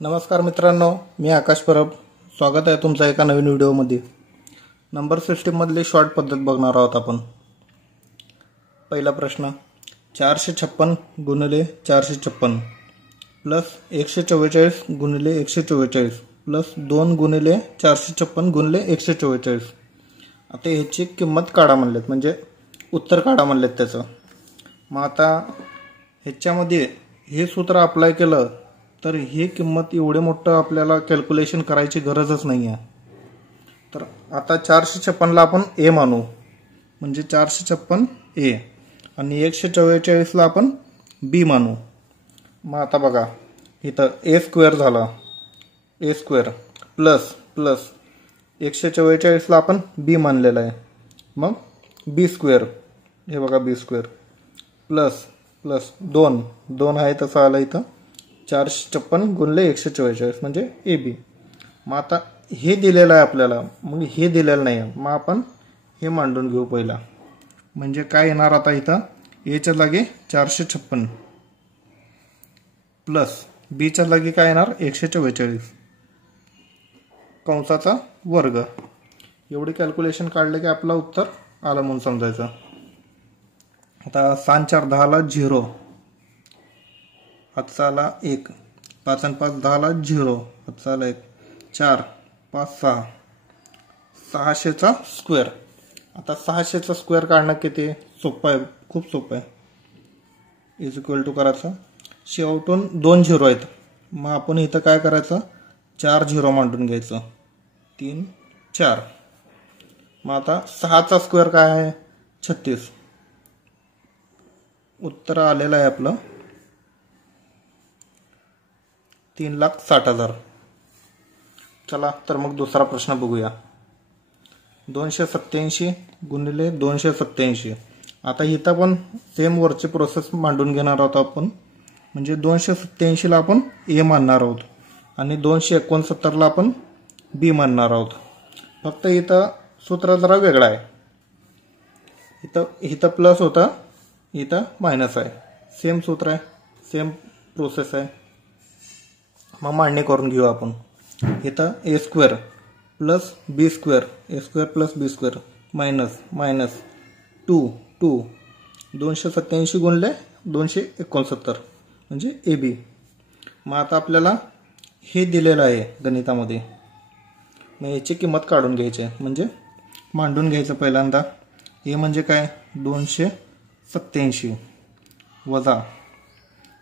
नमस्कार मित्रांनो, मी आकाश परब. स्वागत आहे तुमचं एका नवीन व्हिडिओमध्ये. नंबर सिस्टीममधली शॉर्ट पद्धत बघणार आहोत आपण. पहिला प्रश्न, 456 गुणिले 456 प्लस 144 गुणिले 144 प्लस 2 गुणिले 456 गुणिले 144. आता ह्याची किंमत काढा म्हणलेत, म्हणजे उत्तर काढा म्हणलेत त्याचं. मग आता ह्याच्यामध्ये हे सूत्र अप्लाय केलं तर ही किंमत एवढे मोठं आपल्याला कॅल्क्युलेशन करायची गरजच नाही आहे. तर आता 456ला आपण ए मानू, म्हणजे 456 ए, आणि 144ला आपण बी मानू. मग आता बघा इथं ए स्क्वेअर झाला, ए स्क्वेअर प्लस प्लस 144ला आपण बी मानलेला आहे, मग बी स्क्वेअर, हे बघा बी स्क्वेअर प्लस प्लस 2 आहे तसं आलं इथं 456 गुणिले 144 म्हणजे ए बी. मग आता हे दिलेलं आहे आपल्याला, मग हे दिलेलं नाही आहे, मग आपण हे मांडून घेऊ पहिला. म्हणजे काय येणार आता इथं, एच्या जागी 456 प्लस बीच्या जागी काय येणार 144 कंसाचा वर्ग. एवढी कॅल्क्युलेशन काढले की आपलं उत्तर आलं म्हणून समजायचं. आता 6 4 10ला 0, हातचा आला 1, 5 आणि 5 10ला 0, हातचा आला 1, 4 5 6, 600चा स्क्वेअर. आता 600चा स्क्वेअर काढणं किती सोपं आहे, खूप सोपं आहे. इज इक्वल टू करायचं, शेवटून 2 झिरो आहेत, मग आपण इथं काय करायचं 4 झिरो मांडून घ्यायचं, 3 4. मग आता 6चा स्क्वेअर काय आहे 36. उत्तर आलेलं आहे आपलं 3,60,000. चला तर मग दुसरा प्रश्न बघूया. 287 गुणिले 287. आता इथं पण सेम वरची प्रोसेस मांडून घेणार आहोत आपण. म्हणजे 287ला आपण ए मानणार आहोत आणि 269ला आपण बी मानणार आहोत. फक्त इथं सूत्र जरा वेगळं आहे. इथं प्लस होता, इथं मायनस आहे. सेम सूत्र आहे, सेम प्रोसेस आहे. मग मांडणी करून घेऊ आपण. इथं ए स्क्वेअर प्लस बी स्क्वेअर, ए स्क्वेअर प्लस बी स्क्वेअर मायनस मायनस 2 287 गुणले 269 म्हणजे ए बी. मग आता आपल्याला हे दिलेलं आहे गणितामध्ये, मग याची किंमत काढून घ्यायची आहे. म्हणजे मांडून घ्यायचं पहिल्यांदा. ए म्हणजे काय 287 वजा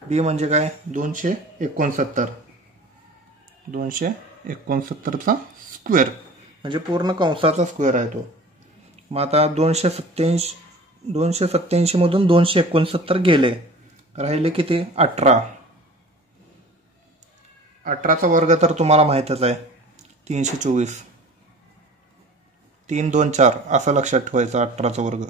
बी म्हणजे काय 269, 269चा स्क्वेअर म्हणजे पूर्ण कंसाचा स्क्वेअर आहे तो. मग आता 287 मधून 269 गेले, राहिले किती 18. 18चा वर्ग तर तुम्हाला माहीतच आहे 324. 3 2 4 असं लक्षात ठेवायचं 18चा वर्ग.